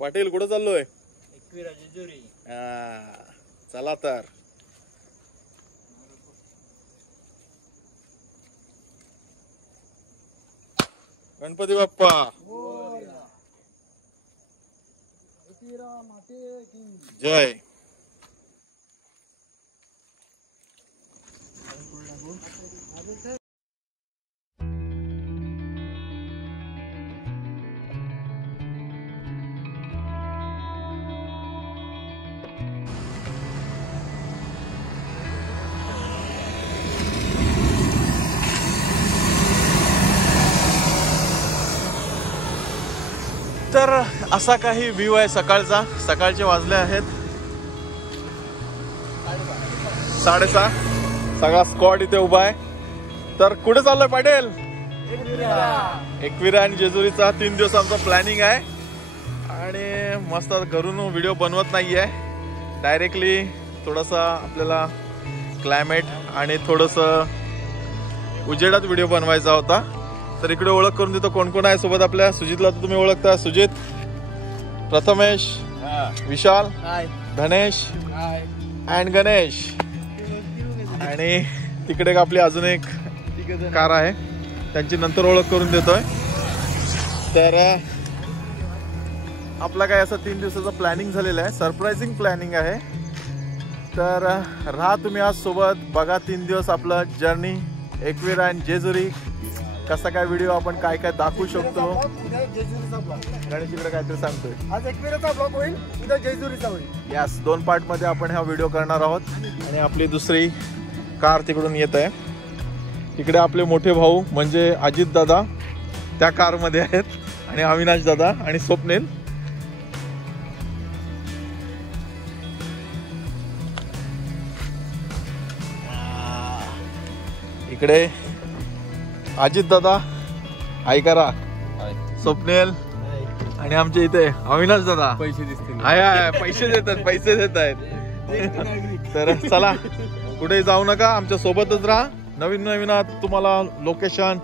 पाटील कुठं चाललोय? एकविरा जेजुरी. चला तर. गणपती बाप्पा जय. तर असा काही व्ह्यू आहे सकाळचा. सकाळचे वाजले आहेत 6:30. सगळा स्क्वॉड इथे उभा आहे. तर कुठे चाललोय पाटील? एकविरा आणि जेजुरीचा 3 दिवस आमचा प्लॅनिंग आहे. आणि मस्त घरून व्हिडिओ बनवत नाहीये, डायरेक्टली थोडासा आपल्याला क्लायमेट आणि थोडंसं उजेडात व्हिडिओ बनवायचा होता. तर इकडे ओळख करून देतो कोण कोण आहे सोबत आपल्या. सुजितला तर तुम्ही ओळखता. सुजित, प्रथमेश, विशाल, धनेश अँड गणेश. आणि तिकडे आपली अजून एक कार आहे, त्यांची नंतर ओळख करून देतोय. तर आपला काय असं 3 दिवसाचा प्लॅनिंग झालेला आहे. सरप्राइझिंग प्लॅनिंग आहे. तर राहा तुम्ही आज सोबत, बघा 3 दिवस आपलं जर्नी एकविरा अँड जेजुरी. कसा काय व्हिडिओ आपण काय काय दाखवू शकतो. गणेश इकडे काहीतरी सांगतोय. आज एकविराचा ब्लॉग होईल, उद्या जेजुरीचा होईल. यस, 2 पार्ट मध्ये आपण हा व्हिडिओ करणार आहोत. आणि आपली दुसरी कार तिकडून येत आहे. इकडे आपले मोठे भाऊ म्हणजे अजित दादा त्या कार मध्ये आहेत, आणि अविनाश दादा आणि स्वप्नील. इकडे अजित दादा, हाय करा. स्वप्नेल आणि आमच्या इथे अविनाश दादा पैसे दिसतील. आहे पैसे देत आहेत. तर चला कुठे जाऊ नका, आमच्या सोबतच राहा. नवीन तुम्हाला लोकेशन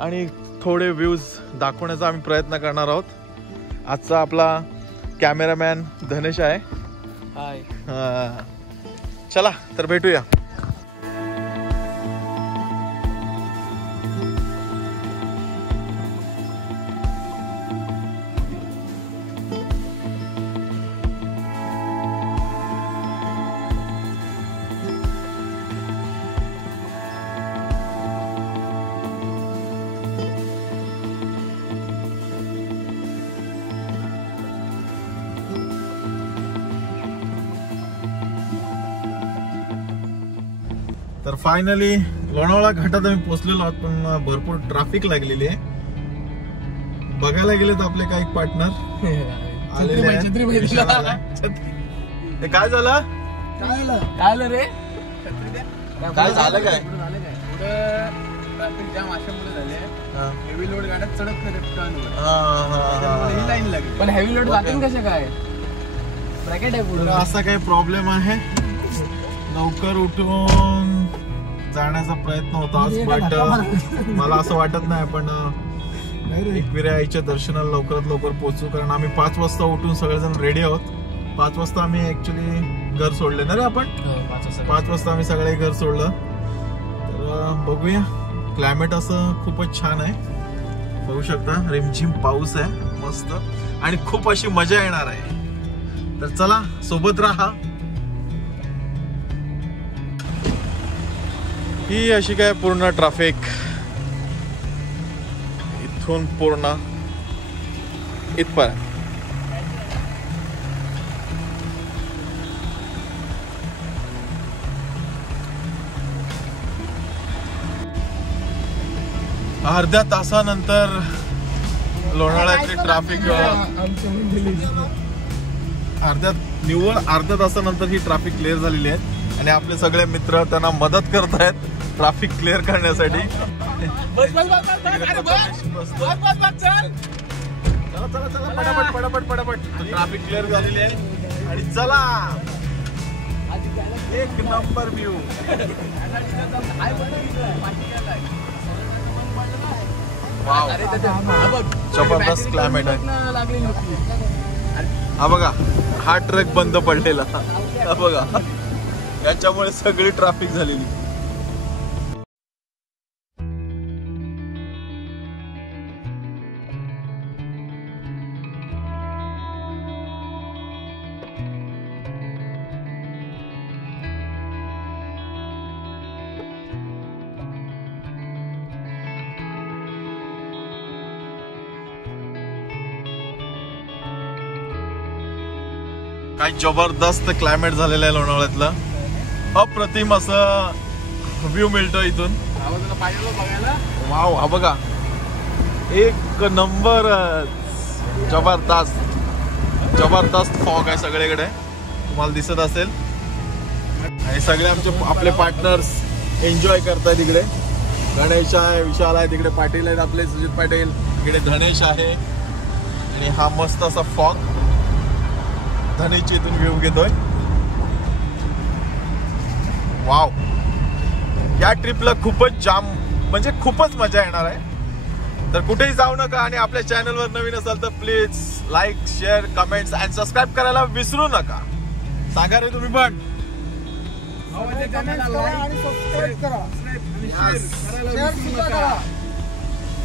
आणि थोडे व्ह्यूज दाखवण्याचा आम्ही प्रयत्न करणार आहोत. आजचा आपला कॅमेरामॅन धनेश आहे. हाय. चला तर भेटूया. तर फायनली लोणावळा घाटात आम्ही पोहोचलेलो आहोत, पण भरपूर ट्रॅफिक लागलेली आहे. बघायला गेले तर आपले काही पार्टनर काय झालं रे काय झालं काय ट्रॅफिक जाम अशामुळे झाले. हेवी लोड गाड्यात चढत नाही हा. लाईन लागली. पण हेवी लोड जातील कशा काय ब्रॅकेट आहे पुढे. असा काही प्रॉब्लेम आहे. लवकर उठून जाण्याचा प्रयत्न होता आज, बट मला असं वाटत नाही आपण एकविरा आईच्या दर्शनाला लवकरात लवकर पोहोचू, कारण आम्ही 5 वाजता उठून सगळेजण रेडी आहोत. 5 वाजता आम्ही ऍक्च्युली घर सोडले ना रे आपण. 5 वाजता आम्ही सगळे घर सोडलं. तर बघूया. क्लायमेट असं खूपच छान आहे, बघू शकता. रिमझिम पाऊस आहे मस्त आणि खूप अशी मजा येणार आहे. तर चला सोबत राहा. ही अशी काय पूर्ण ट्रॅफिक इथून पूर्ण इथपर्यंत. अर्ध्या तासानंतर लोणावळ्यातली ट्रॅफिक निव्वळ अर्ध्या तासानंतर ही ट्रॅफिक क्लिअर झालेली आहे आणि आपले सगळे मित्र त्यांना मदत करत आहेत ट्रॅफिक क्लिअर करण्यासाठी. पटापट ट्रॅफिक क्लिअर झालेली आहे आणि चला एक नंबर व्ह्यू. जबरदस्त क्लायमेट आहे. हा बघा, हा ट्रक बंद पडलेला. हा बघा, याच्यामुळे सगळी ट्रॅफिक झालेली. काय जबरदस्त क्लायमेट झालेलं आहे लोणावळ्यातलं. अप्रतिम असं व्ह्यू मिळतो इथून. वाव, हा बघा, एक नंबर. जबरदस्त फॉग आहे सगळीकडे, तुम्हाला दिसत असेल. आणि सगळे आमचे आपले पार्टनर्स एन्जॉय करतायत. इकडे गणेश आहे, विशाल आहे, तिकडे पाटील आहेत आपले, सुजित पाटील, इकडे धनेश आहे. आणि हा मस्त असा फॉग धनेश इथून व्ह्यू घेतोय. वाव, या ट्रिपला खूपच म्हणजे खूपच मजा येणार आहे. तर कुठेही जाऊ नका आणि आपल्या चॅनलवर नवीन असाल तर प्लीज लाईक, शेअर, कमेंट्स आणि सबस्क्राईब करायला विसरू नका. सांगा रे तुम्ही पण.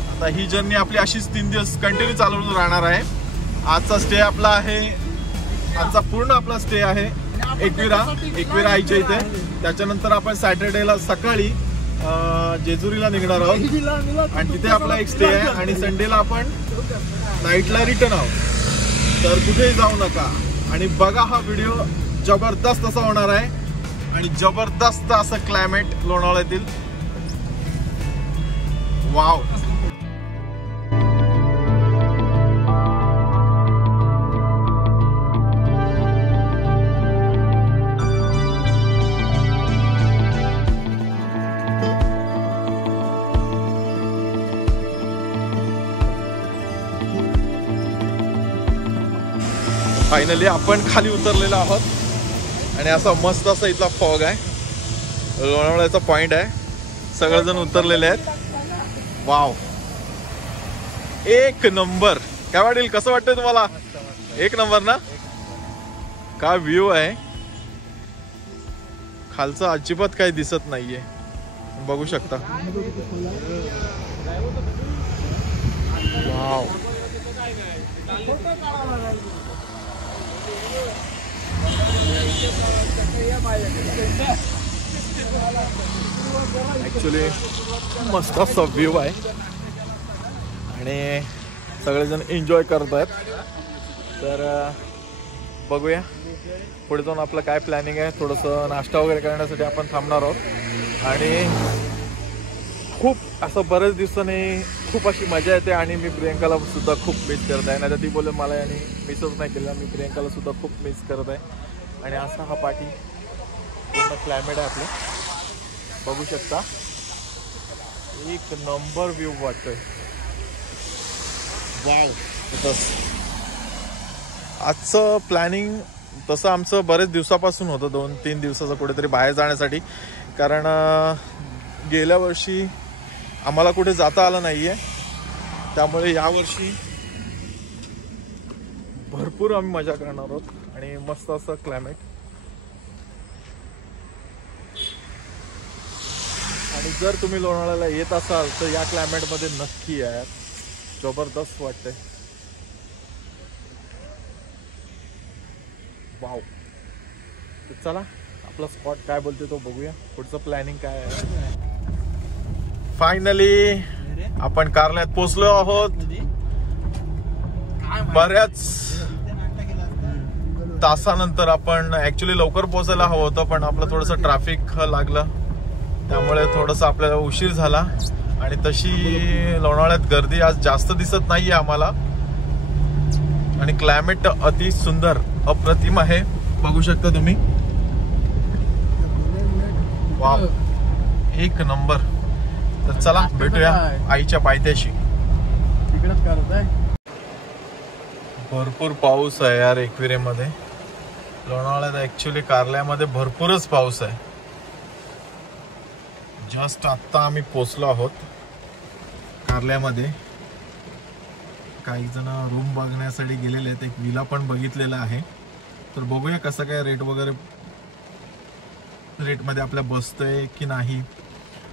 आता ही जर्नी आपली अशीच 3 दिवस कंटिन्यू चालू राहणार आहे. आजचा स्टे आपला आहे, आजचा पूर्ण आपला स्टे आहे एकविरा आईच्या इथे. त्याच्यानंतर आपण सॅटर्डेला सकाळी जेजुरीला निघणार आहोत आणि तिथे आपला एक स्टे आहे आणि संडेला आपण नाईटला रिटर्न आहोत. तर कुठेही जाऊ नका आणि बघा हा व्हिडिओ. जबरदस्त असा होणार आहे आणि जबरदस्त असं क्लायमेट लोणावळ्यातील. वाव. फायनली आपण खाली उतरलेलो आहोत आणि असा मस्त असा इथला फॉग आहे, लोणावळ्याचा पॉइंट आहे. सगळेजण उतरलेले आहेत. वाव, एक नंबर. काय वाटेल, कसं वाटतंय तुम्हाला? एक नंबर ना. काय व्ह्यू आहे खालचं, अजिबात काही दिसत नाहीये, बघू शकता. वाव, ऍक्च्युली मस्त असा व्ह्यू आहे आणि सगळेजण एन्जॉय करत आहेत. तर बघूया पुढे जाऊन आपलं काय प्लॅनिंग आहे. थोडंसं नाश्ता वगैरे करण्यासाठी आपण थांबणार आहोत आणि खूप असं बरेच दिवसांनी खूप अशी मजा येते आणि मी प्रियंकाला सुद्धा खूप मिस करत आहे. नाही तर ती बोले मला आणि मिसच नाही केलं, मी प्रियंकाला सुद्धा खूप मिस करत आहे. आणि असा हा पाठी पूर्ण क्लायमेट आहे आपलं, बघू शकता. एक नंबर व्ह्यू वाटतोय. वाव. आजचं प्लॅनिंग तसं आमचं बरेच दिवसापासून होतं, 2-3 दिवसाचं कुठेतरी बाहेर जाण्यासाठी. कारण गेल्या वर्षी आम्हाला कुठे जाता आलं नाहीये, त्यामुळे यावर्षी भरपूर आम्ही मजा करणार आहोत आणि मस्त असं क्लायमेट. आणि जर तुम्ही लोणावळ्याला येत असाल तर या क्लायमेटमध्ये नक्की या, जबरदस्त वाटतंय. वाव. तर चला आपला स्पॉट काय बोलते तो बघूया, पुढचं प्लॅनिंग काय आहे. फायनली आपण कार्ल्यात पोहोचलो आहोत. बऱ्याच तासानंतर. आपण ऍक्च्युली लवकर पोहोचायला हवं होतं, पण आपलं थोडंसं ट्रॅफिक लागलं, त्यामुळे थोडंसं आपल्याला उशीर झाला. आणि तशी लोणावळ्यात गर्दी आज जास्त दिसत नाहीये आम्हाला. आणि क्लायमेट अति सुंदर अप्रतिम आहे, बघू शकता तुम्ही. वाव, एक नंबर. तर चला भेटूया आईच्या पायथ्याशी. भरपूर पाऊस आहे यार एकविरे मध्ये. लोणावळ्यात ऍक्च्युली कार्ल्यामध्ये भरपूरच पाऊस आहे. जस्ट आता आम्ही पोचलो आहोत कार्ल्यामध्ये. काही जण रूम बघण्यासाठी गेलेले आहेत, एक विला पण बघितलेला आहे. तर बघूया कसं काय रेट वगैरे, रेटमध्ये आपल्या बसतंय की नाही.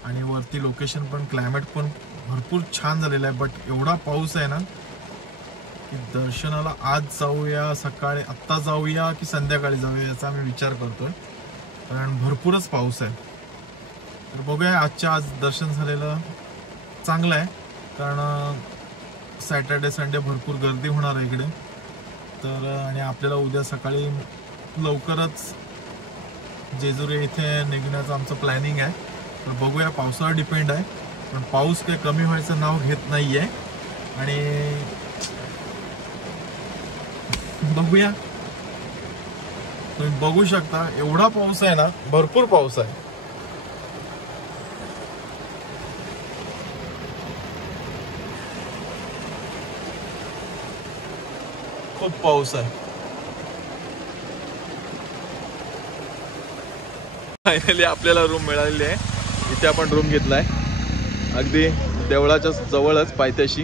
आणि वरती लोकेशन पण, क्लायमेट पण भरपूर छान झालेलं आहे. बट एवढा पाऊस आहे ना की दर्शनाला आज जाऊया, सकाळी आत्ता जाऊया की संध्याकाळी जाऊया याचा आम्ही विचार करतोय, कारण भरपूरच पाऊस आहे. तर बघूया. आज दर्शन झालेलं चांगलं आहे, कारण सॅटर्डे संडे भरपूर गर्दी होणार आहे इकडे. तर आणि आपल्याला उद्या सकाळी लवकरच जेजुरी इथे निघण्याचं आमचं प्लॅनिंग आहे. तर बघूया, पावसावर डिपेंड आहे, पण पाऊस काही कमी व्हायचं नाव घेत नाहीये. आणि बघूया, तुम्ही बघू शकता एवढा पाऊस आहे ना, भरपूर पाऊस आहे. खूप पाऊस आहे. फायनली आपल्याला रूम मिळालेली आहे. इथे आपण रूम घेतलाय अगदी देवळाच्या जवळच पायथ्याशी.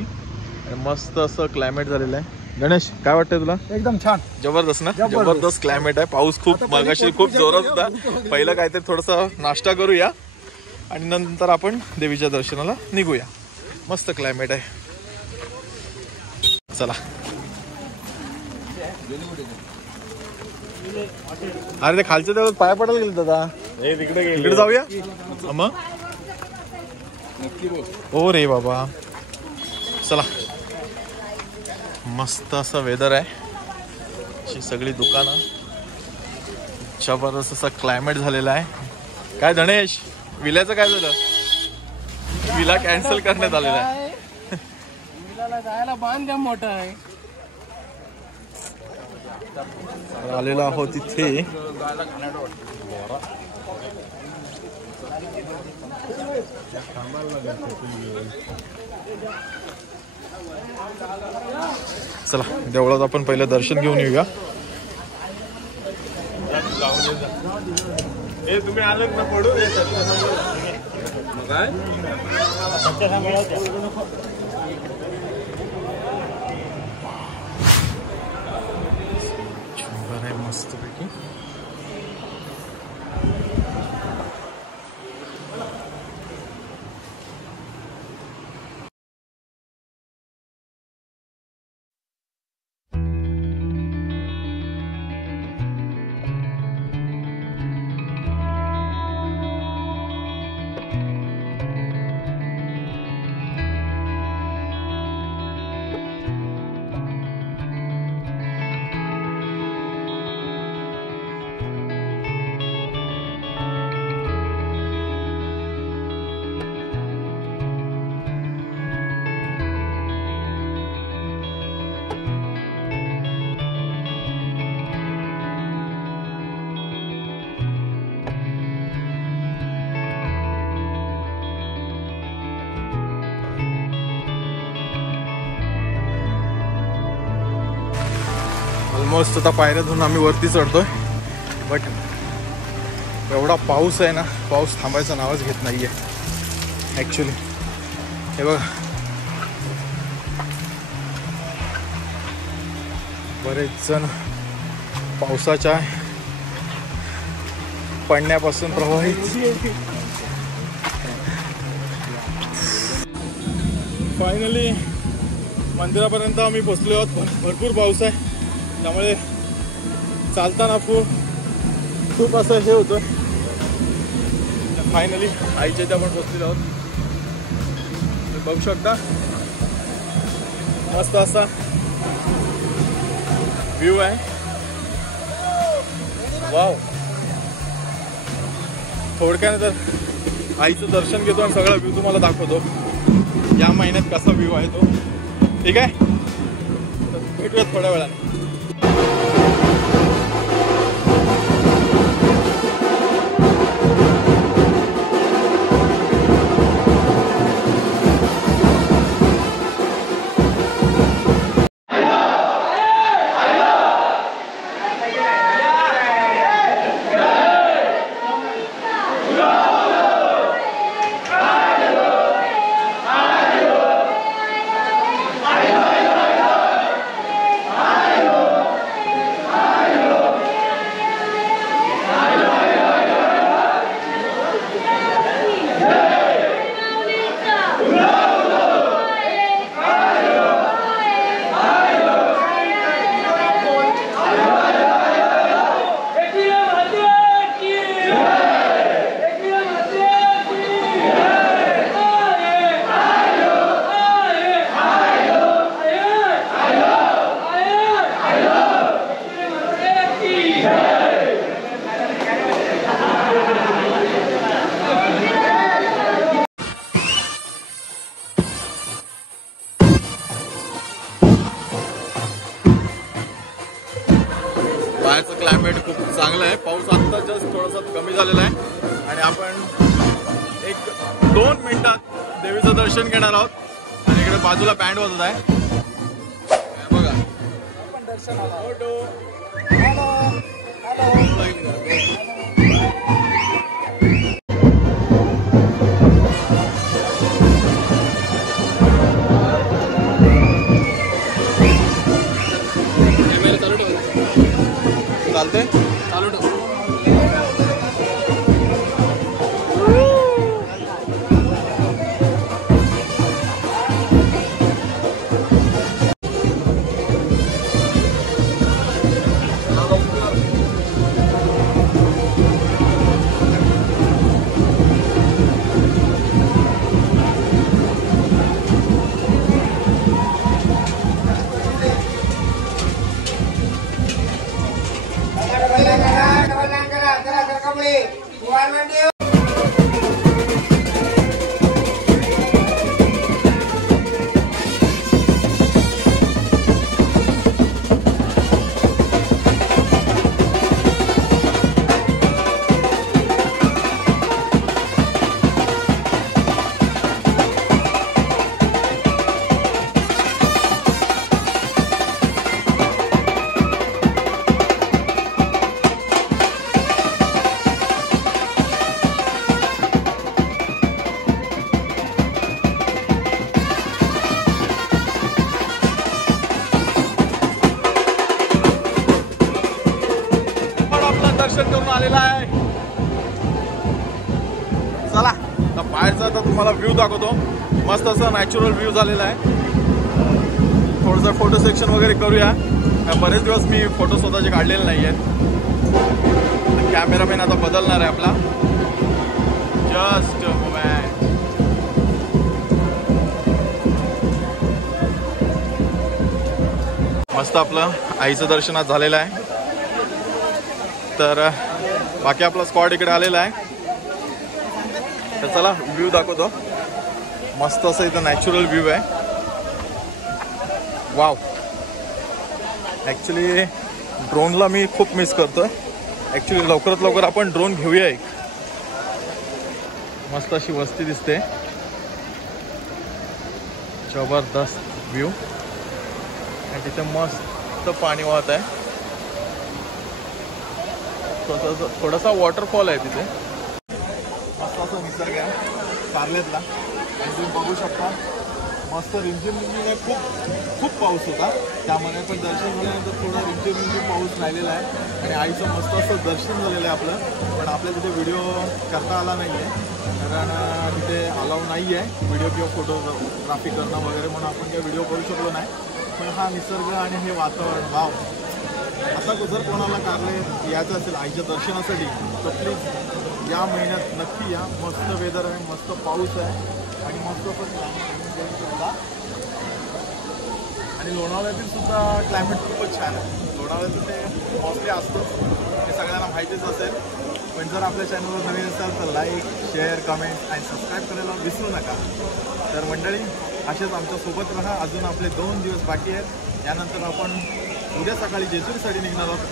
मस्त असं क्लायमेट झालेलं आहे. गणेश, काय वाटतंय तुला? एकदम छान, जबरदस्त ना. जबरदस्त क्लायमेट आहे. पाऊस खूप मगाशी खूप जोरात होता. पहिलं काहीतरी थोडासा नाश्ता करूया आणि नंतर आपण देवीच्या दर्शनाला निघूया. मस्त क्लायमेट आहे. चला. अरे ते खालच्या देवळात पाया पडायला गेलं दादा. तिकडे जाऊया मग. हो रे बाबा, चला. मस्त असं वेदर आहे, अशी सगळी दुकानं, जबरदस्त असा क्लायमेट झालेला आहे. काय गणेश, विल्याचं काय झालं? विला कॅन्सल करण्यात आलेला आहे. विलाला जायला बांध मोठा आहे. आलेलो आहोत तिथे. चला देवळात आपण पहिलं दर्शन घेऊन येऊया. तुम्ही आलं ना पडू काय मस्त पैकी. ऑलमोस्ट आता पायऱ्या धरून आम्ही वरती चढतोय. बट एवढा पाऊस आहे ना, पाऊस थांबायचं नावच घेत नाहीये ॲक्च्युली. हे बघा बरेच जण पावसाच्या पडण्यापासून प्रभावित. फायनली मंदिरापर्यंत आम्ही पोचलो आहोत. भरपूर पाऊस आहे त्यामुळे चालताना खूप असं हे होतं. फायनली आईच्या इथे आपण पोचलेलो आहोत. बघू शकता मस्त असा व्ह्यू आहे. वाव. थोडक्याने तर आईचं दर्शन घेतो आणि सगळा व्ह्यू तुम्हाला दाखवतो या महिन्यात कसा व्ह्यू आहे तो. ठीक आहे, भेटूयात थोड्या वेळाने. बाहेरचं क्लायमेट खूप चांगलं आहे. पाऊस आत्ता जस्ट थोडासा कमी झालेला आहे आणि आपण 1-2 मिनिटात देवीचं दर्शन घेणार आहोत. आणि इकडे बाजूला बँड वाजत आहे बघा. चालते चालू ठेव. आलेला आहे. चला आता बाहेरचा आता तुम्हाला व्ह्यू दाखवतो. मस्त असा नॅचरल व्ह्यू झालेला आहे. थोडंसं फोटो सेक्शन वगैरे करूया. बरेच दिवस मी फोटो स्वतःचे काढलेले नाही आहेत. कॅमेरामॅन आता बदलणार आहे आपला. Just moment. मस्त आपलं आईचं दर्शनात झालेलं आहे. तर बाकी आपला स्क्वॉड इकडे आलेला आहे. तर चला व्ह्यू दाखवतो. मस्त असं इथं नॅचरल व्ह्यू आहे. वाव. ॲक्च्युली ड्रोनला मी खूप मिस करतो. ॲक्च्युली लवकरात लवकर आपण ड्रोन घेऊया एक. मस्त अशी वस्ती दिसते. जबरदस्त व्ह्यू. आणि तिथे मस्त पाणी वाहत आहे. थोडासा वॉटरफॉल आहे तिथे. मस्त असं निसर्ग आहे कारलेतला. आणि तुम्ही बघू शकता मस्त रिमझिम आहे. खूप पाऊस होता. त्यामध्ये पण दर्शन झाल्यानंतर थोडा रिमझिम पाऊस राहिलेला आहे. आणि आईचं मस्त असं दर्शन झालेलं आहे आपलं. पण आपल्याला तिथे व्हिडिओ करता आला नाही आहे, कारण तिथे अलाउ नाही आहे व्हिडिओ किंवा फोटोग्राफी करणं वगैरे, म्हणून आपण काही व्हिडिओ करू शकलो नाही. पण हा निसर्ग आणि हे वातावरण, वाव. आता जर कोणाला कारले यायचं असेल आईच्या दर्शनासाठी तर प्लीज या महिन्यात नक्की या. मस्त वेदर आहे, मस्त पाऊस आहे आणि मस्त पण. आणि लोणावळ्यातील सुद्धा क्लायमेट खूपच छान आहे. लोणावळ्याचं ते मोस्टली असतंच, हे सगळ्यांना माहितीच असेल. पण जर आपल्या चॅनलवर नवीन असाल तर लाईक, शेअर, कमेंट आणि सबस्क्राईब करायला विसरू नका. तर मंडळी असेच आमच्यासोबत राहा. अजून आपले 2 दिवस बाकी आहेत. यानंतर आपण उद्या सकाळी जेजुरीसाठी निघणार आहोत.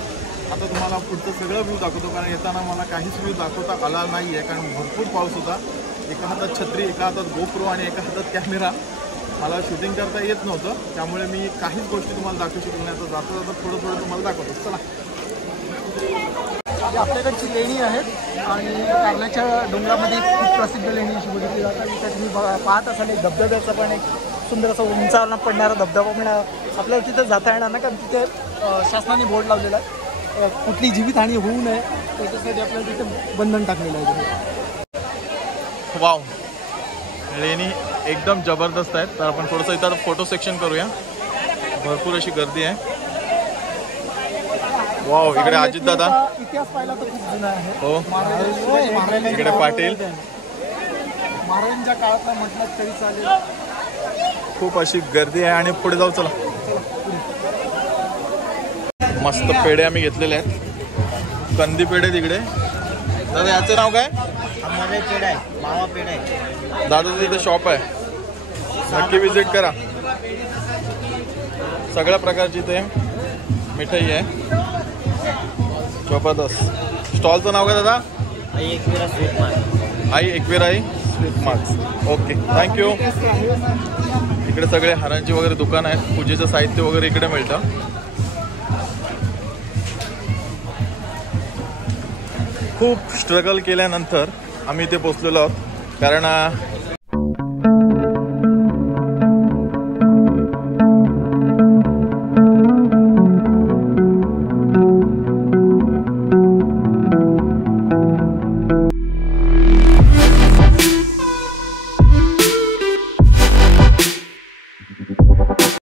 आता तुम्हाला पुढचं सगळं व्ह्यू दाखवतो, कारण येताना मला काहीच व्ह्यू दाखवता आला नाही आहे, कारण भरपूर पाऊस होता. एका हातात छत्री, एका हातात गोप्रो आणि एका हातात कॅमेरा. मला शूटिंग करता येत नव्हतं, त्यामुळे मी काहीच गोष्टी तुम्हाला दाखवू शकलो नाही. आता जाता जाता थोडं तुम्हाला दाखवतो. चला. आपल्याकडची लेणी आहेत आणि कारल्याच्या डोंगरामध्ये खूप प्रसिद्ध लेणी अशी बघितली जातात. इथे तुम्ही पाहत असाल एक धबधब्याचा पण एक सुंदर असा उंचावरनं पडणारा धबधबा पण आपल्याला तिथं जाता येणार ना, कारण तिथे शासनाने बोर्ड लावलेला आहे कुठली जीवितहानी होऊ नये त्याच्यासाठी आपल्याला तिथे बंधन टाकलेलं आहे. वाव. लेणी एकदम जबरदस्त आहेत. तर आपण थोडंसं इथं फोटो सेक्शन करूया. भरपूर अशी गर्दी आहे. वाव. इकडे अजित दादा. इतिहास पाहिला तर खूप जुना आहे. हो. इकडे पाटील. महाराजांच्या काळातला म्हटलं तरी चालेल. खूप अशी गर्दी आहे. आणि पुढे जाऊ. चला. मस्त पेढे आम्ही घेतलेले आहेत. कंदी पेढे तिकडे. दादा याचं नाव काय? पेढा आहे, मावा पेढा आहे. दादाचं इथे शॉप आहे, नक्की विजिट करा. सगळ्या प्रकारची इथे मिठाई आहे. जबरदस्त. स्टॉलचं नाव काय दादा? आई एकविरा स्वीट मार्ट. आई एकविराई स्वीट मार्ट. Okay, thank you. इकडे सगळे हारांची वगैरे दुकान आहेत. पूजेचं साहित्य वगैरे इकडे मिळतं. खूप स्ट्रगल केल्यानंतर आम्ही इथे पोचलेलो आहोत, कारण